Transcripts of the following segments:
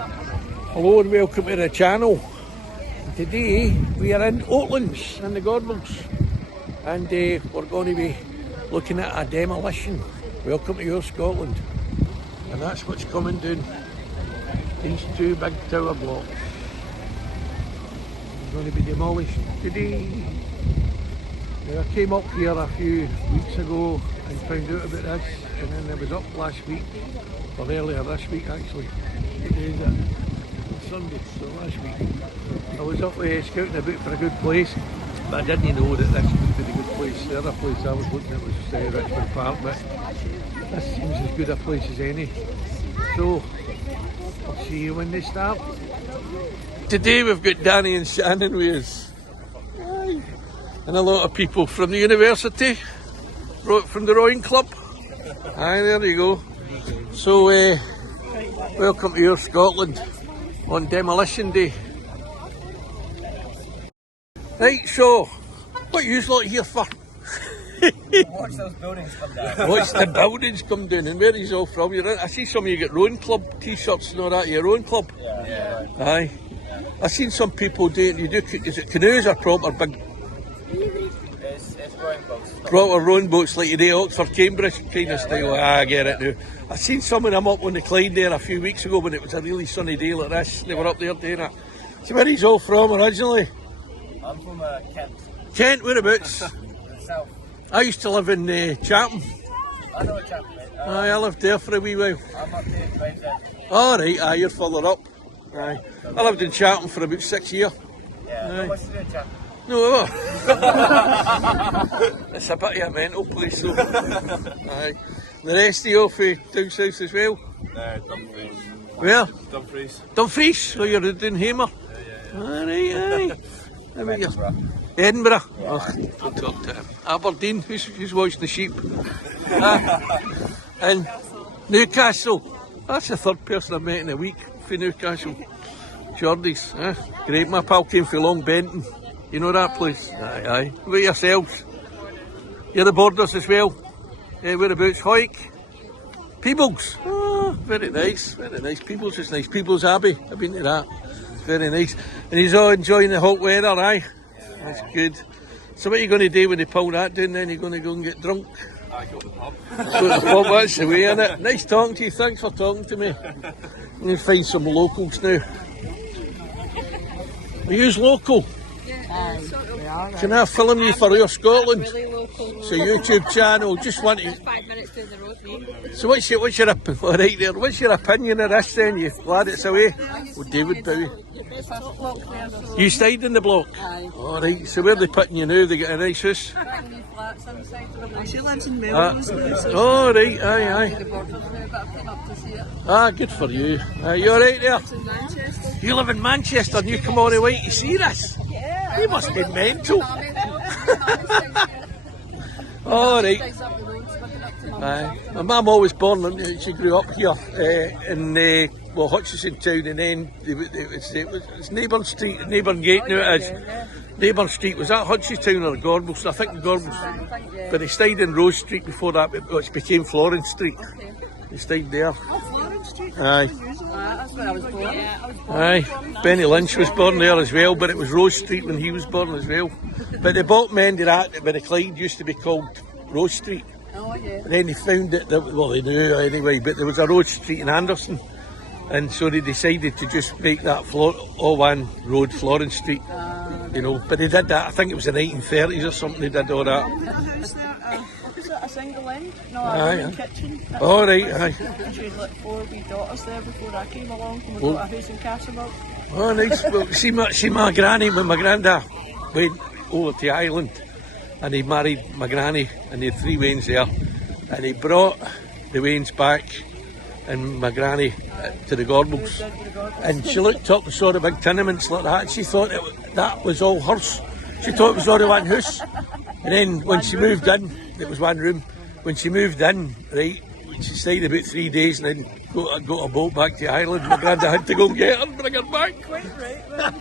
Hello and welcome to the channel. Today we are in Oatlands in the Gorbals, and we're going to be looking at a demolition. Welcome to OorScotland, and that's what's coming down these two big tower blocks. They're going to be demolished today. Now, I came up here a few weeks ago and found out about this, and then I was up last week, or earlier this week actually. Today is it? Sunday, so last week. I was up scouting about for a good place, but I didn't know that this would be the good place. The other place I was looking at was Richmond Park, but this seems as good a place as any. So, I'll see you when they start. Today we've got Danny and Shannon with us. Aye. And a lot of people from the university, from the rowing club. Aye, there you go. So, welcome to OorScotland on demolition day. Right, so what you lot here for? Watch those buildings come down. Watch the buildings come down. And where are you all from? I see some of you get rowing club t-shirts and all that. Your rowing club? Yeah. Aye. I've seen some people doing. Is it canoes or proper big? It's rowing boats. Proper rowing boats like you do Oxford, Cambridge kind of style. I get it now. I seen some of them up on the Clyde there a few weeks ago when it was a really sunny day like this. They were up there doing it. So where are you all from originally? I'm from Kent. Kent, whereabouts? South. I used to live in Chatham. I know a chap, mate. I lived there for a wee while. I'm up there, Vantage. Alright, aye, you're further up. Aye. I lived in Chatham for about 6 years. Yeah, Aye. not much to do in Chatham. No, it's a bit of a mental place though. Aye. The rest of you off down south as well? Dumfries. Where? Dumfries. Dumfries? So you're down Hamer? Yeah. Alright, aye. How about you? Edinburgh. Edinburgh? Oh, don't talk to him. Aberdeen? Who's watching the sheep? And Newcastle? That's the third person I've met in a week for Newcastle. Geordies, great. My pal came from Long Benton. You know that place? Aye, aye. What about yourselves? You're the Borders as well? Whereabouts? Hoyk? Peebles? Oh, very nice, very nice. Peebles is nice. Peebles Abbey, I've been to that. Very nice. And he's all enjoying the hot weather, aye? That's good. So what are you going to do when they pull that down then? You're going to go and get drunk? I go to the pub. Go to the pub, that's the way, innit? Nice talking to you, thanks for talking to me. I'm going to find some locals now. Are you local? Can I film you for OorScotland? Really local. It's a YouTube channel. Just want to. 5 minutes down the road, mate. So what's your all right there? What's your opinion of this then? You glad it's away? Well, David Bowie. You stayed in the block? Aye. All right. So where are they putting you now? They get a nice house. New flats inside. She lives in Melbourne. All right. Aye, The Borders now, but I've come up to see it. aye. Good for you. You all right there? It's in Manchester. You live in Manchester and you come all the way to see this? Yeah. You must be mental. All right. Aye. My mum always born, she grew up here in Hutchison Town, and then it's Neighbourn Street, Neighbourn Gate now it is. Neighbourn Street, was that Hutchison Town or Gorbals? I think Gorbals. But they stayed in Rose Street before that, which became Florence Street. They stayed there. Aye. That's where I was born. Yeah, I was born. Aye. Benny Lynch was born there as well, but it was Rose Street when he was born as well. But the bottom end of that, where the Clyde used to be called Rose Street. Oh, yeah. And then they found it, well they knew anyway, but there was a Rose Street in Anderson. And so they decided to just make that all one road, Florence Street. You know, but they did that, I think it was the 1930s or something, they did all that. House there, opposite a single end, no, Aye, a aye. kitchen. All right, aye. She had like 4 wee daughters there before I came along, and we got a house in Castlemilk. Oh, nice. Well, see my granny, when my granda went over to Ireland, and he married my granny, and they had 3 wains there, and he brought the wains back, and my granny to the Gorbals, and she looked up and saw the big tenements like that, and she thought that was all hers. She thought it was only one house, and then when she moved in, it was one room. When she moved in, right, she stayed about 3 days, and then got a boat back to Ireland. My granda had to go and get her and bring her back. Quite right, then.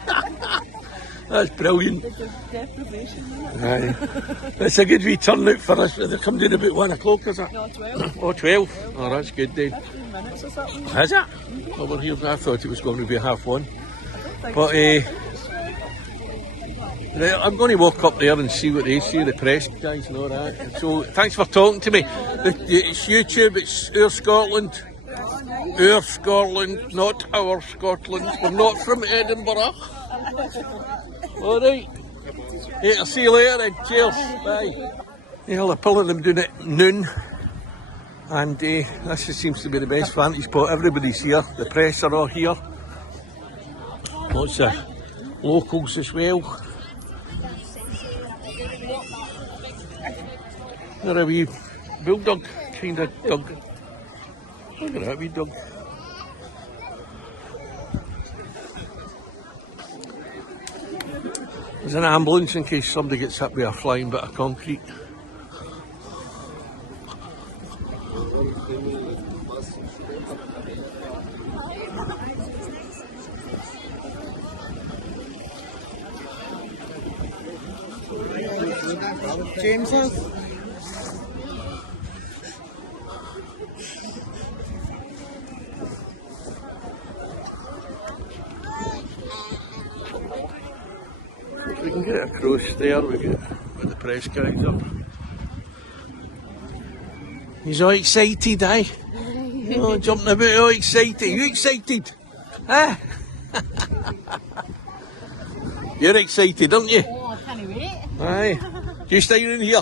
That's brilliant. Deprivation. Aye. It's a good wee turnout for us. They come down about 1 o'clock, is it? No, 12. Oh, 12. Oh, that's good then. 15 minutes or something. Is it? Well, we're here. I thought it was going to be half one. Like, But right, I'm going to walk up there and see what they say, the press guys and all that. So thanks for talking to me. It's YouTube, it's OorScotland. OorScotland, not our Scotland. We're not from Edinburgh. Alright. Hey, I'll see you later then. Cheers. Bye. Yeah, they're pulling them down at noon. And this seems to be the best vantage spot. Everybody's here. The press are all here. Lots of locals as well. They're a wee bulldog kind of dog. Look at that wee dog. There's an ambulance in case somebody gets hit with a flying bit of concrete. James house. We can get across there, we get with the press guys up. He's all excited, eh? Oh, jumping about, all excited. You excited? Huh? You're excited, aren't you? Oh, I can't wait. Aye. Do you stay around here?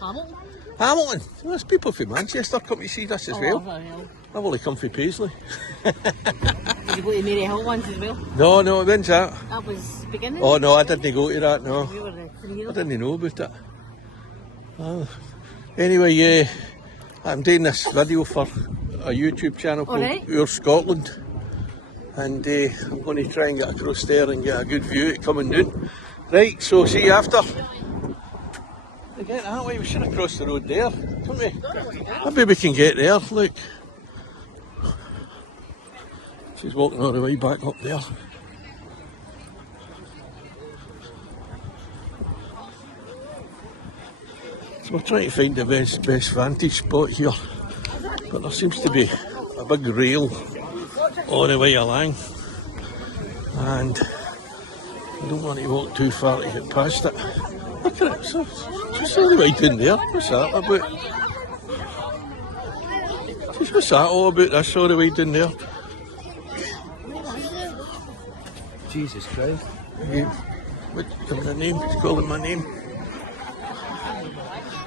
Hamilton. Hamilton? Well, there's people from Manchester come to see us as well. I've only come from Paisley. Did you go to Mary Hill once as well? No, when's that? That was beginning. Oh no, I didn't go to that, no. We were the 3 years. I didn't know about it. Anyway, I'm doing this video for a YouTube channel called Alright. OorScotland. And I'm going to try and get across there and get a good view of it coming down. Right, so see you after. Again, that way we should have crossed the road there, couldn't we? Maybe we can get there, look. She's walking all the way back up there. So we're trying to find the best vantage spot here. But there seems to be a big rail all the way along. And I don't want to walk too far to get past it. Look at it, so just all the way down there. What's that about? What's that all about, this all the way down there? Jesus Christ. What's my name? He's calling my name.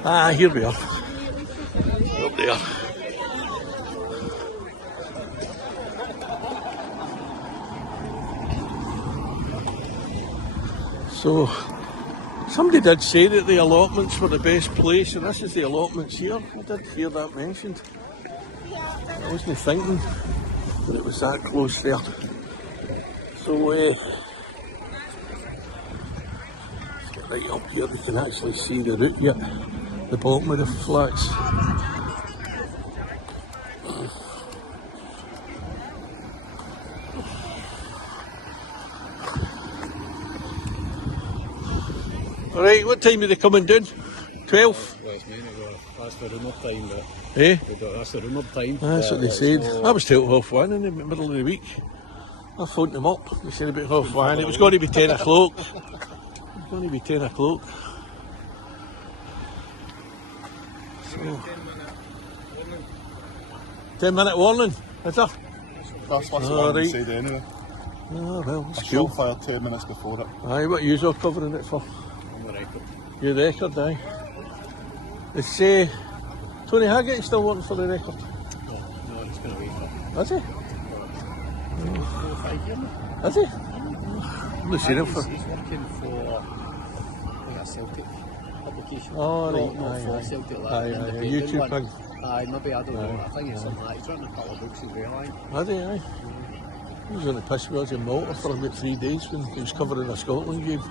Ah, here we are. Up there. So, somebody did say that the allotments were the best place, and this is the allotments here. I did hear that mentioned. I wasn't thinking that it was that close there. So, let's get right up here, we can actually see the route yet, the bottom of the flats. Alright, what time are they coming down? 12? That's the room up time, but Eh? that's the room up time. That's what they said. I was told half one in the middle of the week. I phoned them up. They said about half one. It was going to be 10 o'clock. It was going to be 10 o'clock. So, 10-minute warning, is there? That's what Oh, I right. said anyway. Oh, well, I that's shall cool. fire 10 minutes before it. Aye, what you are covering it for? On the record. Your record, aye. It's Tony Haggett still working for the record. No, it's going to wait for Is he? 5 years. Is he? I've not seen him for. He's working for like a Celtic publication. Oh, right. Not Aye, for aye. Celtic, like Aye, an aye, a independent YouTube one. thing. Aye, maybe, I don't know. Aye, I think it's aye. something like that. He's written a couple of books as well, aye. Is he? Aye. He was on the piss wheels in Malta for about 3 days when he was covering a Scotland game.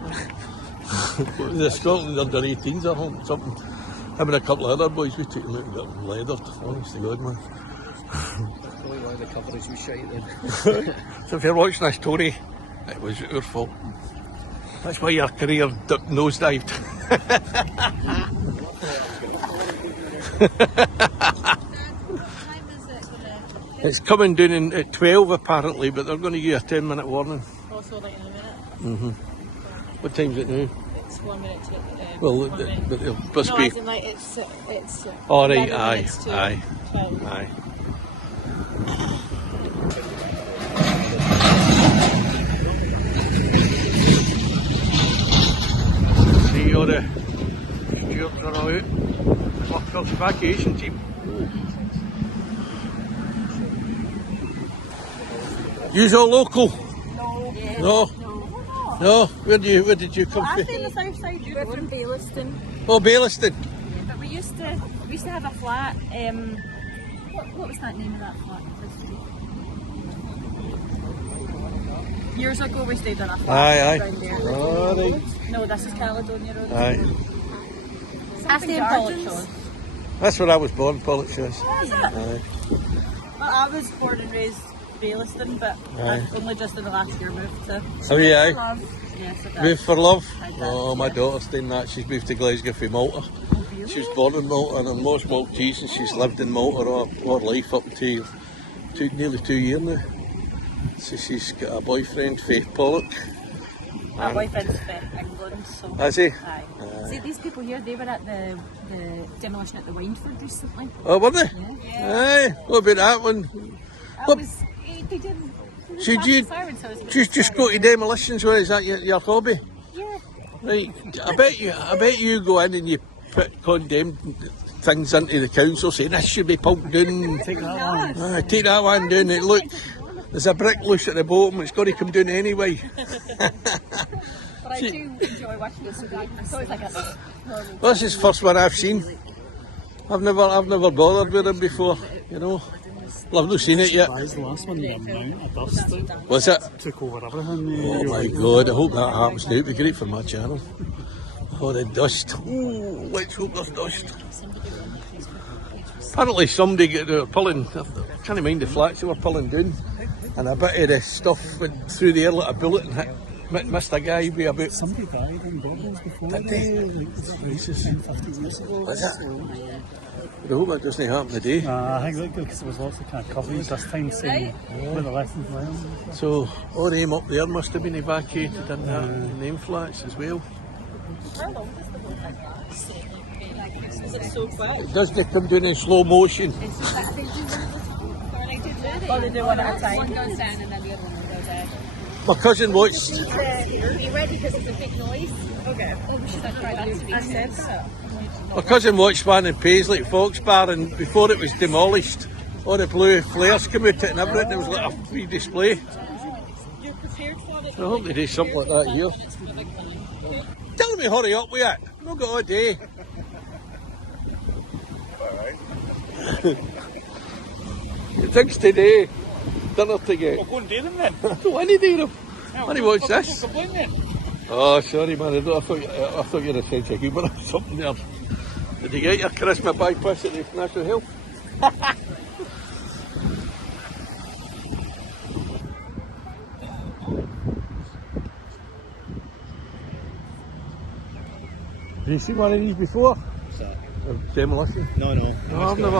The Scotland under 18s or something. Him and a couple of other boys, we took them out and got them leathered. Honest to God, man. Probably one of the coverage was shite then. So if you're watching this, Tony, it was your fault. That's why your career nosedived. It's coming down in at 12 apparently, but they're going to give you a 10-minute warning. Also, like in a minute. What time's it now? It's 1 minute to. Well, 1 minute. but it must No, be. as in, like, it's. All right, 11 aye, minutes to aye, 12. aye. See all the stewards are all out. Workers evacuation team. You's all local? No. No. Where did you come I'm from? from the south side. We're from Bayliston. Oh, Bayliston. But we used to have a flat. What was that name of that flat? Years ago we stayed in a flat. Aye, down there. aye. All right. No, this is Caledonia Road. Aye. I stayed in Pollock. That's where I was born, Pollock Shows. Well, I was born and raised Bayliston, but I've only just in the last year moved to. Oh yeah, aye. Love. Yes, I did. Moved for love? I did, Oh, my daughter's doing that. She's moved to Glasgow from Malta. Oh, really? She was born in Malta and her mom's Maltese and she's lived in Malta all her life up to nearly 2 years now. So she's got a boyfriend, Faith Pollock. My boyfriend's from England, so. Has he? Aye. See, these people here, they were at the demolition at the Windford recently. Oh, were they? Yeah. Aye. What about that one? That was, they didn't. Should you just go to demolitions? Or is that your hobby? Yeah. Right. I bet you go in and you put condemned things into the council saying this should be pulled down. Take that one. Aye, take that one down. And look, there's a brick loose at the bottom. It's got to come down anyway. But I do enjoy watching this movie. It's always like a normal. This is the first one I've seen. I've never bothered with them before. You know. Well, I've not seen it yet. The last one, the amount of dust Was it? took over everything. Oh my God! I hope that happens now. It'd be great for my channel. Oh, the dust. Ooh, let's hope there's dust. Apparently somebody they were pulling, I can't mind the flats they were pulling down, and a bit of the stuff went through the air like a bullet and missed a guy by about... Somebody died in Gorbals before. Did they? Like, Jesus. 50 years ago. Was it? I hope that doesn't happen today. I think because there was lots of kind of coverage this time saying what the lessons learned. So, all them up there must have been evacuated in that name flats as well. Is it so quick? It does get come down in slow motion. Or they do one at a time? One goes down and then the other one goes out. My cousin watched... Are you ready? Because it's a big noise. Okay. Oh, we should have tried that to be I said that. My cousin watched one in Paisley at Fox Bar, and before it was demolished, all the blue flares came out and everything. It was like a free display. You're prepared for it? I hope they do something like that here. Tell me hurry up with it. I've not got all day. Things today. Dinner to get. Well, go and do them then. I don't want to do them. I want to watch Well, this. complain then. Oh, sorry man, I thought you had a sense of humour or something there. Did you get your Christmas bag piss at the National Health? Have you seen one of these before? What's that? Demolition? No. No, I've never.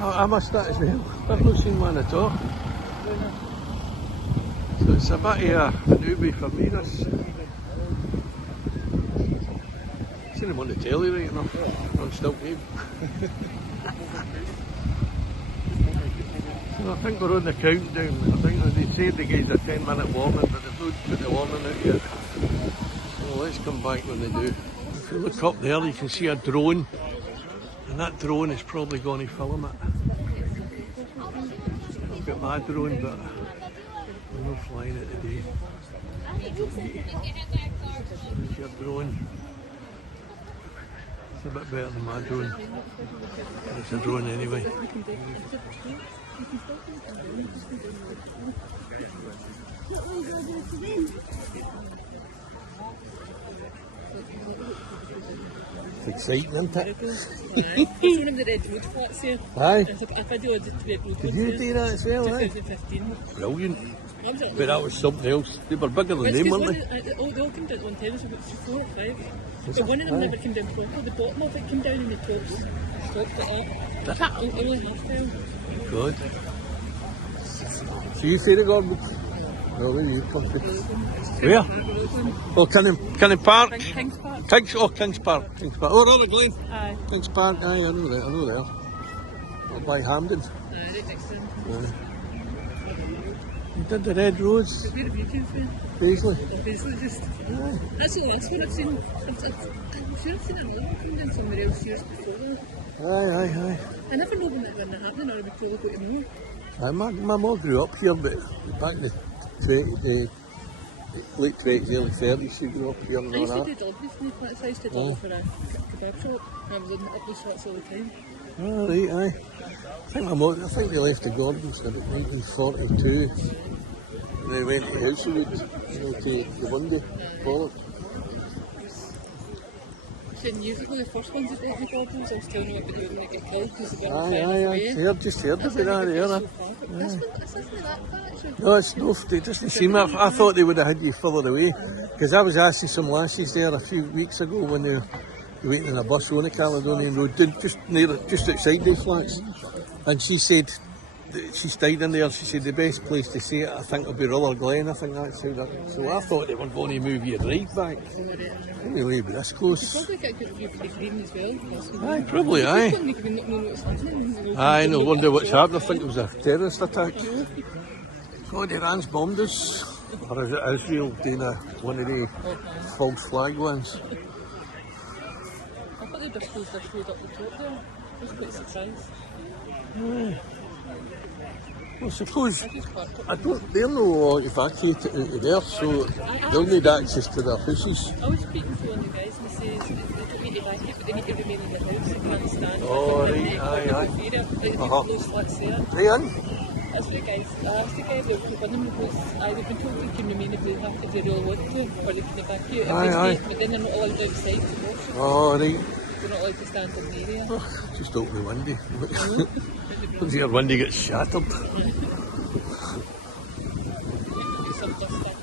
I missed that as well. I've not seen one at all. So it's a bit of a newbie for me, this. Seen him on the telly right enough, on Still Game. So I think we're on the countdown. I think they said they gave us a 10-minute warning, but they've not put the warning out yet. So let's come back when they do. If you look up there, you can see a drone, and that drone is probably going to film it. I've got my drone, but I'm not flying it today. There's your drone. It's a bit better than my drone. It's a drone anyway. It's exciting, isn't it? It's one of the Red Road flats here. Aye. I took a video of the Red Road Did you do that as well, aye? 2015. Brilliant. But that was something else. They were bigger than them, weren't they? They all came down at one time, so about 4 or 5. But one of them never came down proper. The bottom of it came down and the tops stopped at that. Only half down. Good. So you say the Gorbals? Well, where you come from? Where? Oh, Canning Park? Kings Park. Kings Park. Kings Park. Oh, Robert Glen. Aye. Kings Park, aye, I know there. Up by Hampden. Right next to him. You did the Red Roads, Where have you came from? Paisley. Obviously, just. That's the last one I've seen. I'm sure I've seen another one come down somewhere else years before. Aye. I never know when they're happening, or I'd be cool to go to know. My mum grew up here, but back in the late 20s, early 30s, she grew up here and I all used to that. do deliveries from the place. I used to deliver for a kebab shop. I was in up those shots all the time. Oh, right, aye. I think they left the Gorbals in about 1942. And they went to Housewood, to the Bundy College. Years ago, the first ones that did the Gorbals, I was telling you what they do when they get killed because they get Aye. Just heard about that there. This one, this isn't that far actually. No, it's no, it doesn't seem. I thought they would have had you further away. Because I was asking some lasses there a few weeks ago when they were waiting in a bus on the Caledonian Road, just outside the flats. And she said, she stayed in there, she said the best place to see it, I think, will be Riller Glen. I think that's how that. So I thought they were going to move you right back. Anyway, but this close. Probably get a good view for the green as well. Aye, probably, aye. Aye, no wonder what's happened. I think it was a terrorist attack. God, Iran's bombed us. Or is it Israel doing one of the false flag ones? I thought they just closed their road up the top there. I was quite surprised. Well, I suppose they're no evacuated out of there, so they'll need access to their houses. I was speaking to one of the guys and he says they don't need to evacuate, but they need to remain in their house. They can't stand. Oh, right, aye. Those flats there. They in? That's what the guys. I asked the guy they'll keep on them because they've been told they can remain if they really want to, or they can evacuate. Aye. But then they're not allowed outside to watch it. Oh, right. They're not allowed to stand in the area. Just open the window. Once your window gets shattered. Some dust back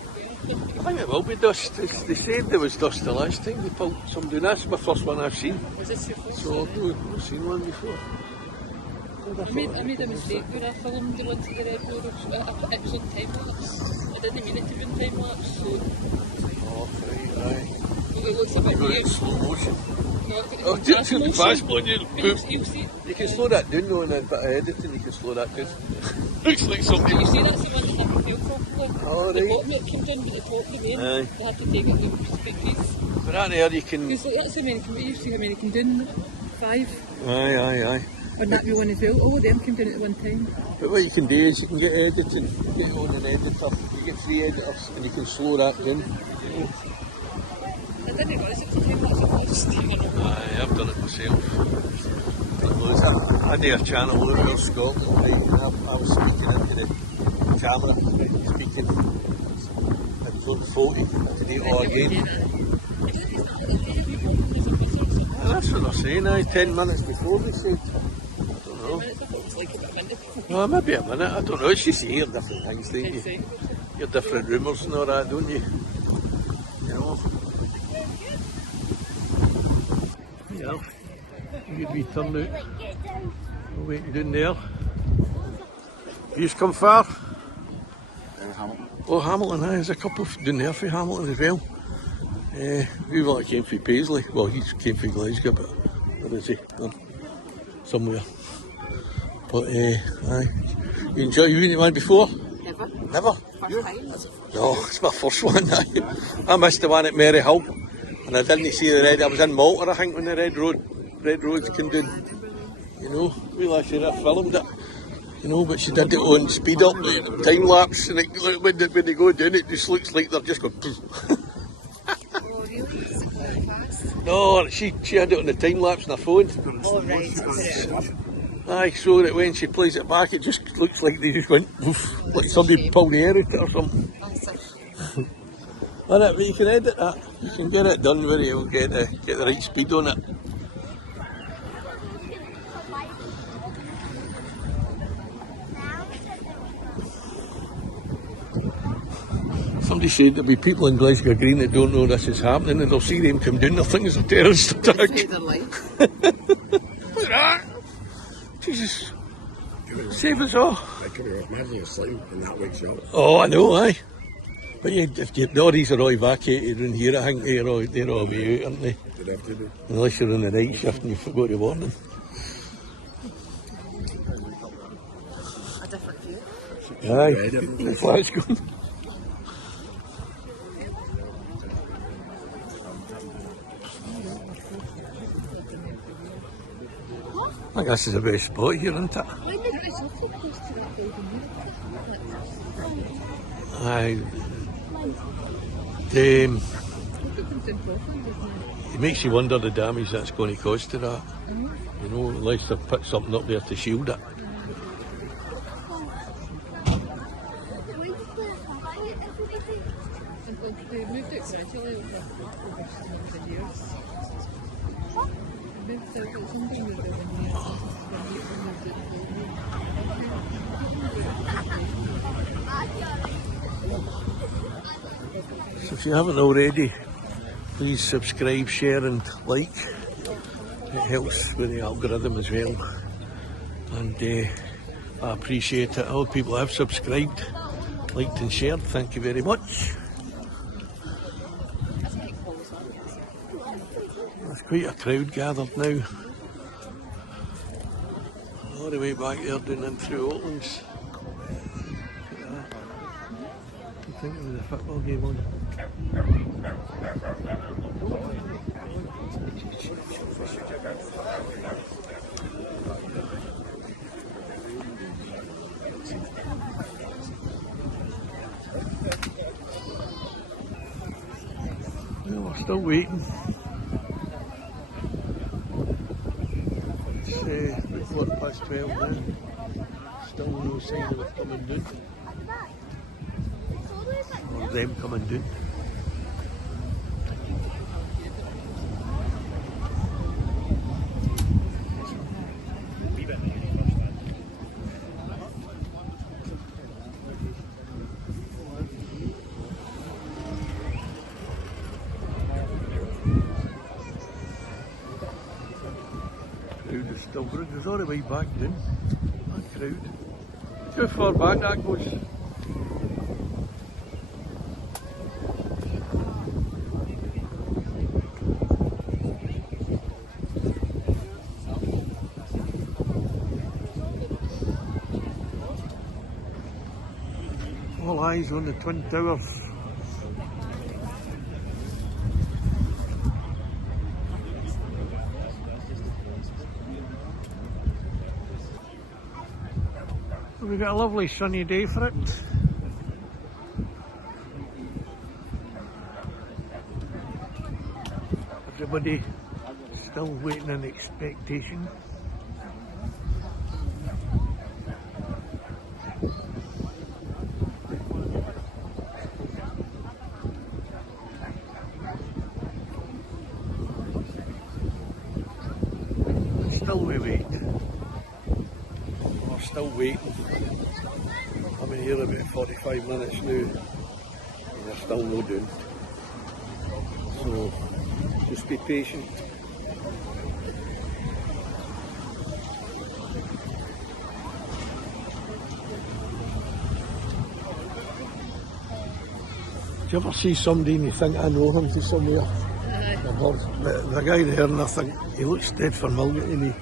there. I think it will be dust. They said there was dust the last time they pulled somebody. That's my first one I've seen. Was this your first? So I've never seen one before. I made a mistake where I filmed the one to the Red Road. It was on time lapse. I didn't mean it to be on time lapse, so Oh, right, aye. it looks a bit Got it in weird. slow motion. No, it's Oh, just in the fast one, you You'll see. You can slow that down though, and then bit of editing, you can slow that down. Looks like somebody. You see, that's the one that never fell properly. Oh, The right. bottom it came down, but the top remained. Aye. They had to take it to the big piece. But that there you can. Because that's the American, you see the American down 5. Aye. Wouldn't that be one as well? All of them came down at one time. But what you can do is you can get editing, get on an editor, you get 3 editors and you can slow that down. I didn't realise it was a time lapse, I just taking it. Aye, I've done it myself. I do a channel over OorScotland, right, and I was speaking into the camera, speaking and on 40 to do it all again. And that's what they're saying, 10 minutes before they said. I don't know. Well, maybe a minute, I don't know. It's just you hear different things, don't you? You hear different rumours and all that, don't you? You know. Yeah. Good wee turnout. We're waiting down there. You've come far? Hamilton. Oh, Hamilton, there's a couple down there for Hamilton as well. We came from Paisley. Well, he came from Glasgow, but where is he? Somewhere. But aye. You been to one before? Never. Never? First time. No, it's my first one. I missed the one at Maryhill, and I didn't see the red. I was in Malta, I think, when the Red Roads came down. You know, we last year I filmed it. You know, but she did it on speed up, time lapse, and when they go down, it just looks like they're just going. Oh, really? Fast? No, she had it on the time lapse on her phone. Oh, right. Aye, so that when she plays it back, it just looks like they just went poof, like somebody pulled the air out of it or something. But you can edit that. You can get it done where you'll get the right speed on it. Somebody said there'll be people in Glasgow Green that don't know this is happening, and they'll see them come down, they'll think it's a terrorist attack. Their life. Look at that! Jesus. Save us all. Imagine you're sleeping and that wakes you up. Oh, I know, aye. But if the lorries are all evacuated in here, I think they're all way out, aren't they? They'd have to be. Unless you're on the night shift and you forgot to warn them. A different view. Aye, the flash going. I think this is the best spot here, isn't it? Aye. It makes you wonder the damage that's going to cause to that. You know, unless they've put something up there to shield it. They moved it gradually over the years. Moved out, it's only moved out in years. So if you haven't already, please subscribe, share and like. It helps with the algorithm as well. And I appreciate it. All people have subscribed, liked and shared. Thank you very much. There's quite a crowd gathered now. All the way back there down in through Oatlands. I think there was a football game on. Well, we're still waiting. It's 12:15 now. Still no sign of it coming down. Or them coming down. Crowd is still good. There's all the way back down. That crowd. How far back that goes. All eyes on the Twin Towers. We've got a lovely sunny day for it. Everybody still waiting in expectation. Still we wait. We're still waiting. I've been here about 45 minutes now and they're still no doing. So just be patient. Do you ever see somebody and you think I know him to somewhere? The guy there, and I think he looks dead familiar to me.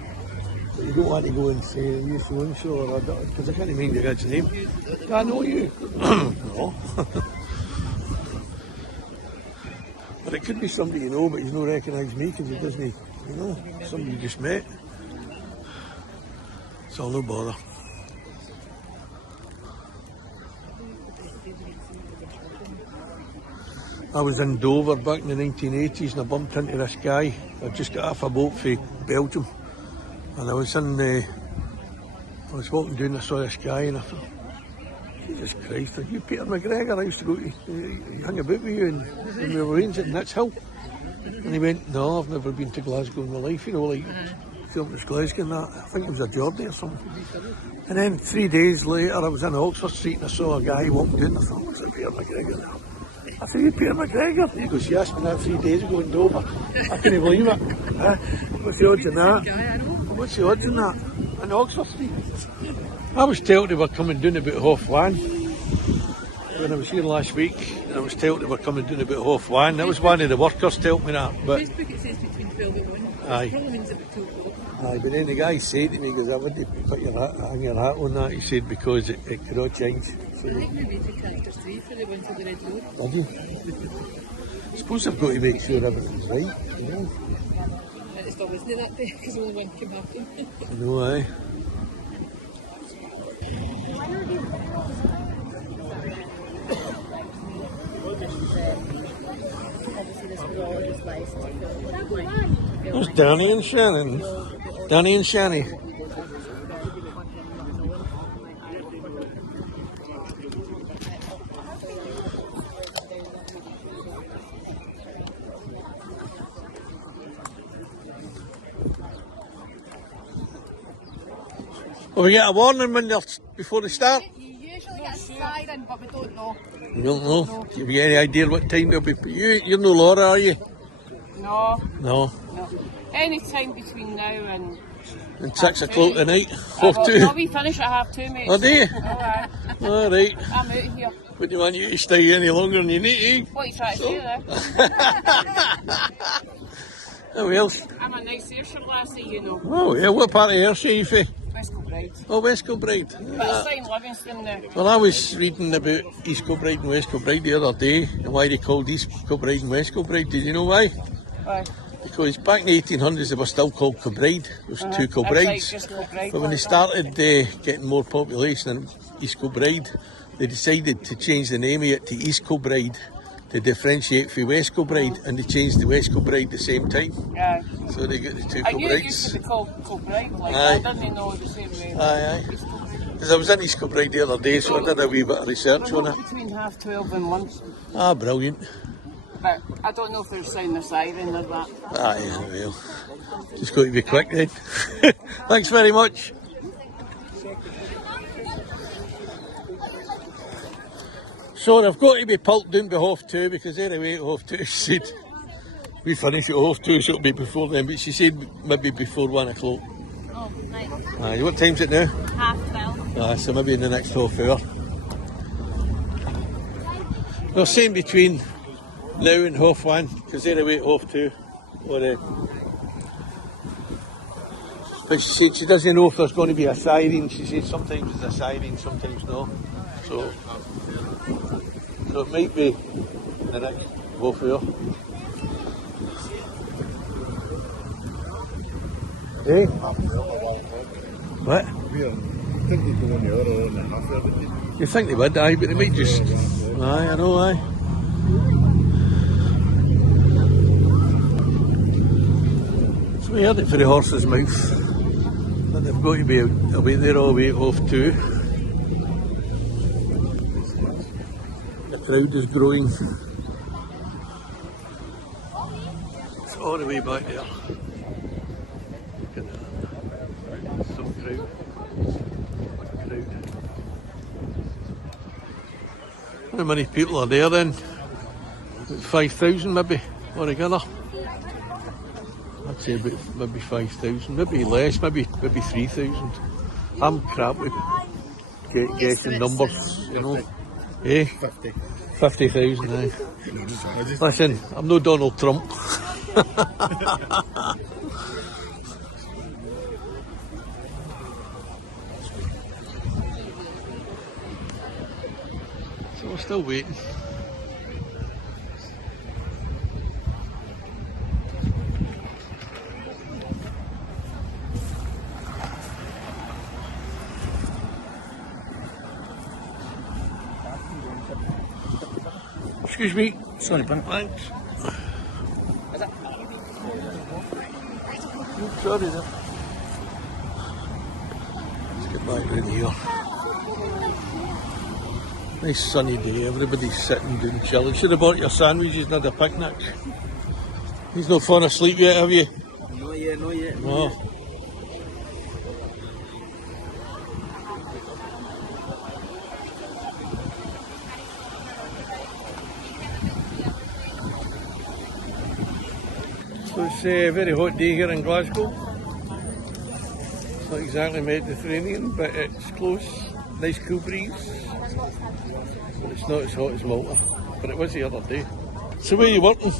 But you don't want to go and say, are you so and so, or because I can't mind the guy's name. Do I know you? No. But it could be somebody you know, but he's not recognised me because he doesn't, you know, somebody you just met. It's all no bother. I was in Dover back in the 1980s and I bumped into this guy. I just got off a boat from Belgium and I was walking down and I saw this guy and I thought, Jesus Christ, are you Peter McGregor? I used to go to, he hung about with you and we were arranged at Nits Hill. And he went, no, I've never been to Glasgow in my life, you know, like filmed this Glasgow and that. I think it was a job there or something. And then 3 days later I was in Oxford Street and I saw a guy walking down and I thought, what's that Peter McGregor? I said, you Peter McGregor? He goes, you asked me that 3 days ago in Dover. I couldn't believe it. What's the odds in that? What's the odds in that? In Oxford Street. I was told they were coming down about 1:30 when I was here last week. I was told they were coming down about 1:30. That was one of the workers told me that. But Facebook it says between 12 and 1. Aye. It probably means about 2 o'clock. aye, but then the guy said to me, he goes, I wouldn't put your hat, hang your hat on that. He said because it could all change. So, I think maybe to catch the street for the one for the red road. did you? I suppose I've got to make sure everything's right. You know? And it's always not that day because only one can happen. I know, aye. There's Danny and Shannon. Danny and Shanny. Well, we get a warning when they're before they start. You usually get a siren, but we don't know. You don't know? Do you have any idea what time they'll be? You're no Laura, are you? No, No. no. Any time between now and... And 6 o'clock tonight? Well, 2. no, we finish at 2:30, mate. Oh, do you? Alright, All right. I'm out of here. What do you want you to stay any longer than you need What are you trying to say there? Oh, well. I'm a nice Ayrshire lassie, you know. Oh, yeah, what part of Ayrshire are you from? West Kilbride. Oh, West Kilbride. But it's in Livingston now. Well, I was reading about East Kilbride and West Kilbride the other day, and why they called East Kilbride and West Kilbride. Did you know why? Why? Because back in the 1800s they were still called Kilbride. There was 2 That's like Kilbrides. just Kilbride. But when they started getting more population in East Kilbride, they decided to change the name of it to East Kilbride to differentiate from West Kilbride, and they changed the West Kilbride at the same time. Yeah. So they got the 2 I knew it used to Kilbrides. be called Kilbride, like, Aye. I didn't know the same way. Aye, aye. Because I was in East Kilbride the other day, so I did a wee bit of research on it. Between 12:30 and 1. Ah, brilliant. But I don't know if they're sound the siren or that. Ah, yeah, well. Just got to be quick then. Thanks very much. So I've got to be pulped down by 2:30 because they're away at 2:30. She said we finish at 2:30, so it'll be before then. But she said maybe before 1 o'clock. Oh, nice. Aye, what time's it now? 12:30. Aye, so maybe in the next half hour. We're saying between now and 1:30 because they're away at 2:30. But she said she doesn't know if there's going to be a siren. She said sometimes there's a siren, sometimes no. So it might be the next half hour. Eh? What? You think they would, aye, but they might just... Aye, I know, aye. So we heard it for the horse's mouth. But they've got to be away there all the way at 2:30. The crowd is growing. It's all the way back there. Look at that. Some crowd. How many people are there then? About 5,000 maybe, altogether. I'd say about maybe 5,000, maybe less, maybe 3,000. I'm crap with guessing numbers, you know. Eh? 50,000, aye. Listen, I'm no Donald Trump. So we're still waiting. Excuse me. Sorry, Ben. Thanks. Sorry then. Let's get back round here. Nice sunny day, everybody's sitting doing chilling. Should have bought your sandwiches and had a picnic. He's not fallen asleep yet, have you? Not yet, not yet. No. So it's a very hot day here in Glasgow. Not exactly Mediterranean, but it's close. Nice cool breeze. But it's not as hot as Malta. But it was the other day. So where are you working?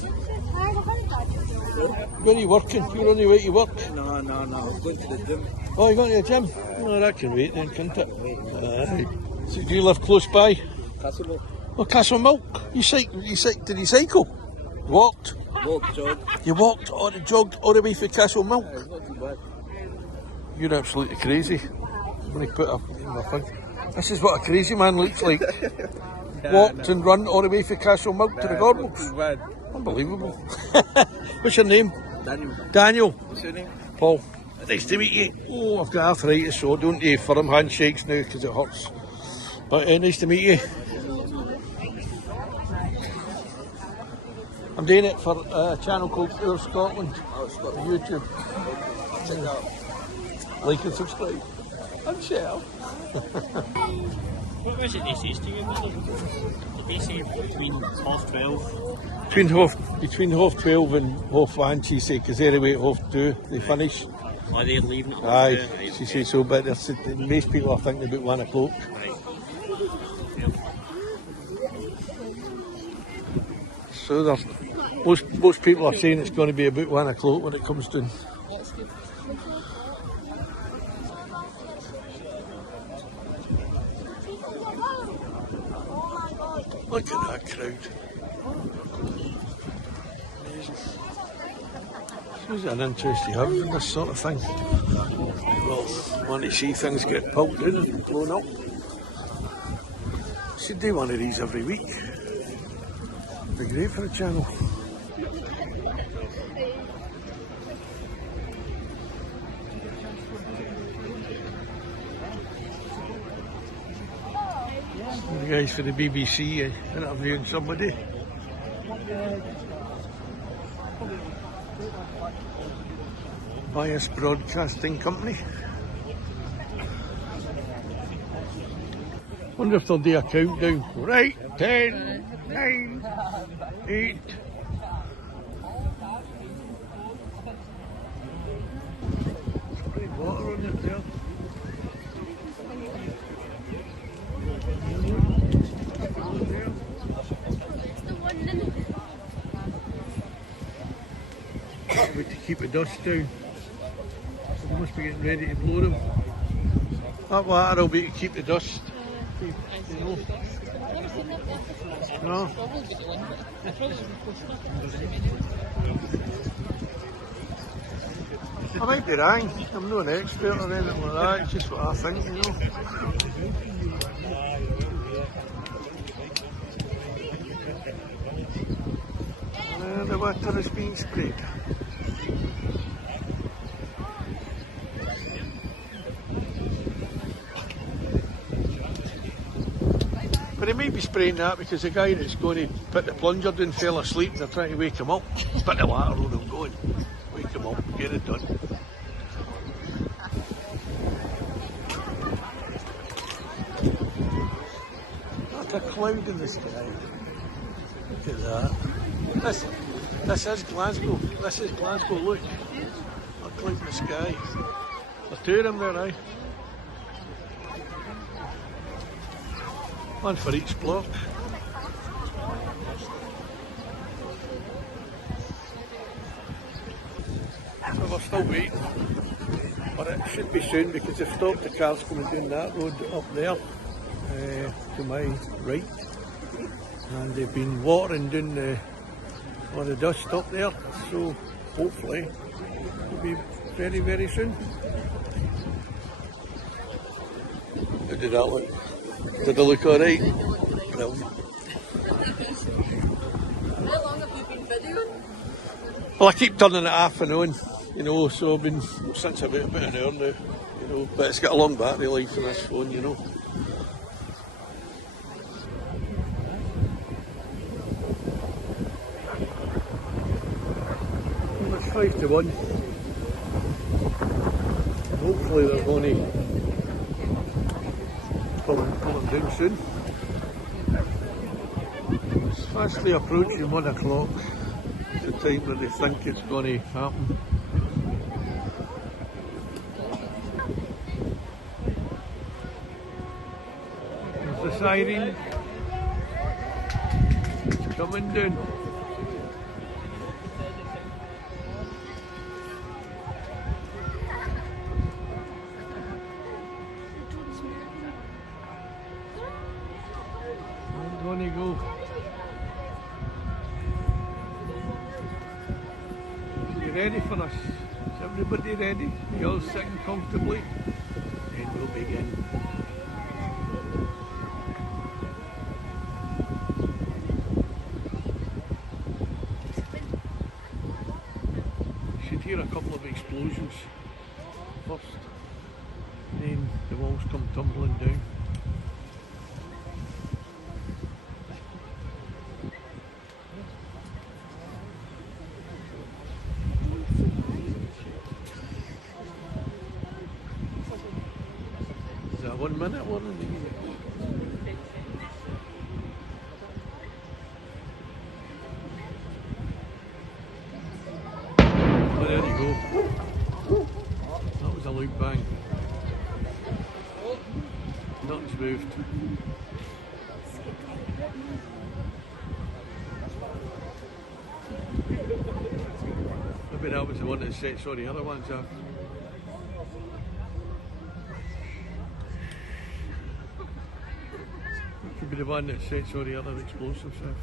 Where are you working? You're on your way to work? No, I'm going to the gym. Oh, you're going to the gym? Oh, that can wait then, can't it? Aye. So do you live close by? Castle. Oh, Castle Milk. Did you cycle? Walked? Walk, jog. You walked or jogged all the way through Castle Milk? It's not too bad. You're absolutely crazy. I'm going to put up in my thing. This is what a crazy man looks like. Walked and run all the way from Castle Milk to the Gorbals. Unbelievable. What's your name? Daniel. What's your name? Paul. Nice to meet you. Oh, I've got arthritis, so don't do firm handshakes now because it hurts. But nice to meet you. I'm doing it for a channel called OorScotland. YouTube. Check it out. Like and subscribe. And share. What was it they says to you about them? Did they say between 12:30? Between half 12 and half 1, she said, because they're away at half 2, they finish. Are they leaving at Aye, 2? she says so, but most people are thinking about 1 o'clock. So there's, most people are saying it's going to be about 1 o'clock when it comes down. Look at that crowd. Amazing. It's an interest you have in this sort of thing. Well, want to see things get pulled in and blown up. Should do one of these every week. Be great for a channel. The guys for the BBC interviewing somebody. Bias Broadcasting Company. Wonder if they'll do a countdown. Right, 10, 9, 8. There's pretty water on it there. Wait to keep the dust down. They must be getting ready to blow them. That water will be to keep the dust. You know. No. I might be wrong. I'm not an expert or anything like that. It's just what I think, you know. The water is being sprayed. But he may be spraying that because the guy that's going to put the plunger down fell asleep and they're trying to wake him up. Put the water on him going. Wake him up, get it done. What a cloud in the sky. Look at that. This is Glasgow. This is Glasgow, look. A cloud in the sky. There's 2 of them there, aye. One for each block. So we're still waiting. But it should be soon because they've stopped the cars coming down that road up there to my right. And they've been watering down all the dust up there, so hopefully it'll be very, very soon. How did that look? Did it look alright? Brilliant. How long have you been videoing? Well, I keep turning it off and on, you know, so I've been since about an hour now, you know, but it's got a long battery life on this phone, you know. It's 5 to 1. Hopefully they're going to pull them down soon. It's fastly approaching 1 o'clock. It's the time that they think it's going to happen. siren. It's coming down. And on you go. You ready for us? Is everybody ready? You all sitting comfortably? Then we'll begin. You should hear a couple of explosions first, then the walls come tumbling down. Is that 1 minute warning? Oh, there you go. That was a loud bang. Nothing's moved. Maybe that was the one that set the other ones off. Could be the one that sets all the other explosives off.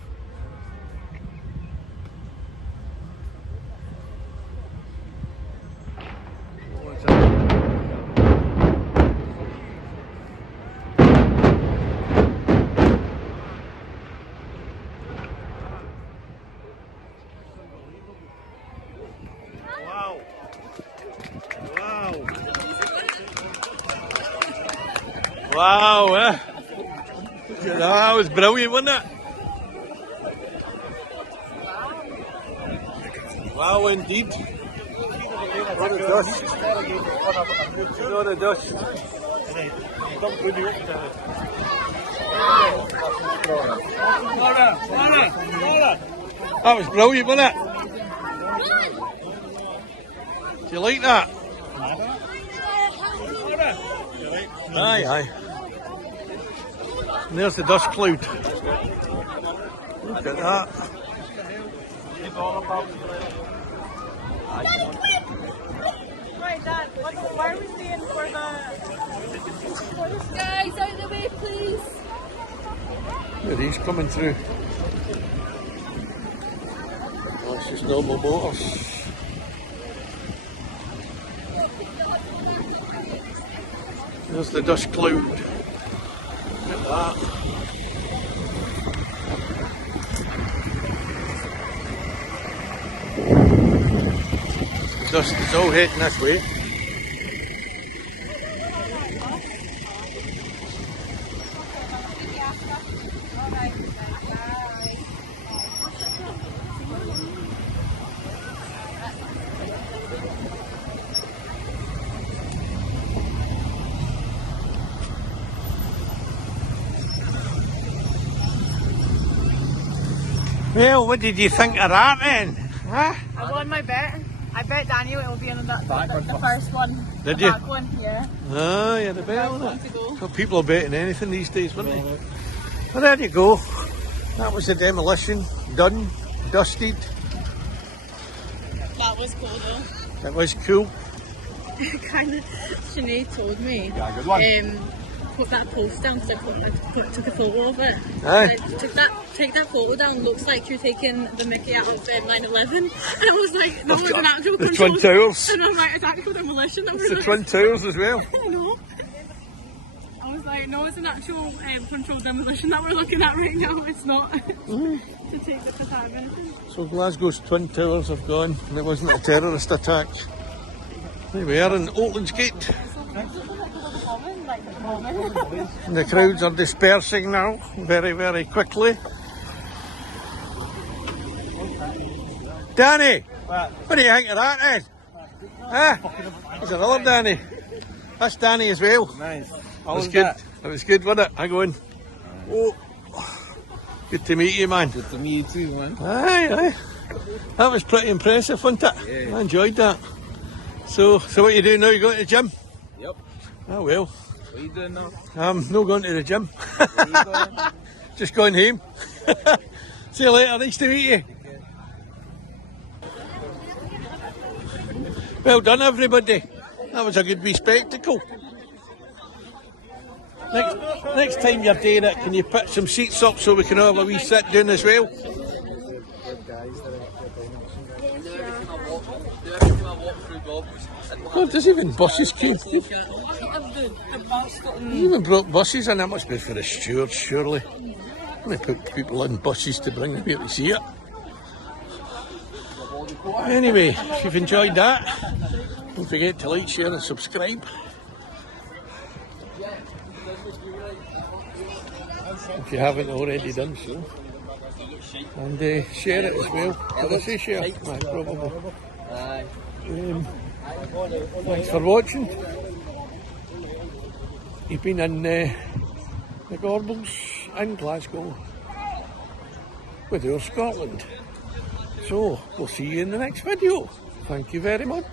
What's that? Wow! Wow! Wow! That was brilliant, wasn't it? Wow, indeed. What a dust. What a dust. That was brilliant, wasn't it? Do you like that? Aye, aye. And there's the dust cloud. Look at that. Right, Dad, why are we staying for the... Guys, out of the way, please. Look at these coming through. Oh, it's just normal motors. There's the dust cloud. Look at that. The dust is all heading this way. Well, what did you think of that then? Huh? I won my bet. I bet Daniel it will be in the first one. Did the you? back one, yeah. Ah, you had a bet on To it. go. So people are betting anything these days, weren't they? Well, there you go. That was the demolition. Done. Dusted. That was cool though. It was cool. Kind of, Sinead told me. Yeah, good one. Put that post down because I took a photo of it. Aye. Take that photo down. Looks like you're taking the Mickey out of 9/11. And I was like, no, it's an actual The control. Twin Towers. And I'm like, it's actual demolition. That It's we're the Twin Towers as well. I know. I was like, no, it's an actual controlled demolition that we're looking at right now. It's not to take the photography. So Glasgow's Twin Towers have gone and it wasn't a terrorist attack. There we are in Oatlands Gate. And the crowds are dispersing now very, very quickly. Danny, what do you think of that then? Huh? There's another Danny. That's Danny as well. Nice. That was good. It was good, wasn't it? Hang on. Oh, good to meet you, man. Good to meet you too, man. Aye, aye. That was pretty impressive, wasn't it? Yeah. I enjoyed that. So what you do now? You go to the gym? Yep. Oh well. What are you doing now? I'm not going to the gym. Where are you going? Just going home. See you later, nice to meet you. Well done everybody. That was a good wee spectacle. Next time you're doing it, can you put some seats up so we can have a wee sit down as well? Oh, there's even buses came. They even brought buses in. That must be for the stewards, surely. They put people in buses to bring them here to see it. Anyway, if you've enjoyed that, don't forget to like, share and subscribe. If you haven't already done so. And share it as well. Did I say share? Aye, probably. Thanks for watching. You've been in the Gorbals in Glasgow with OorScotland. So, we'll see you in the next video. Thank you very much.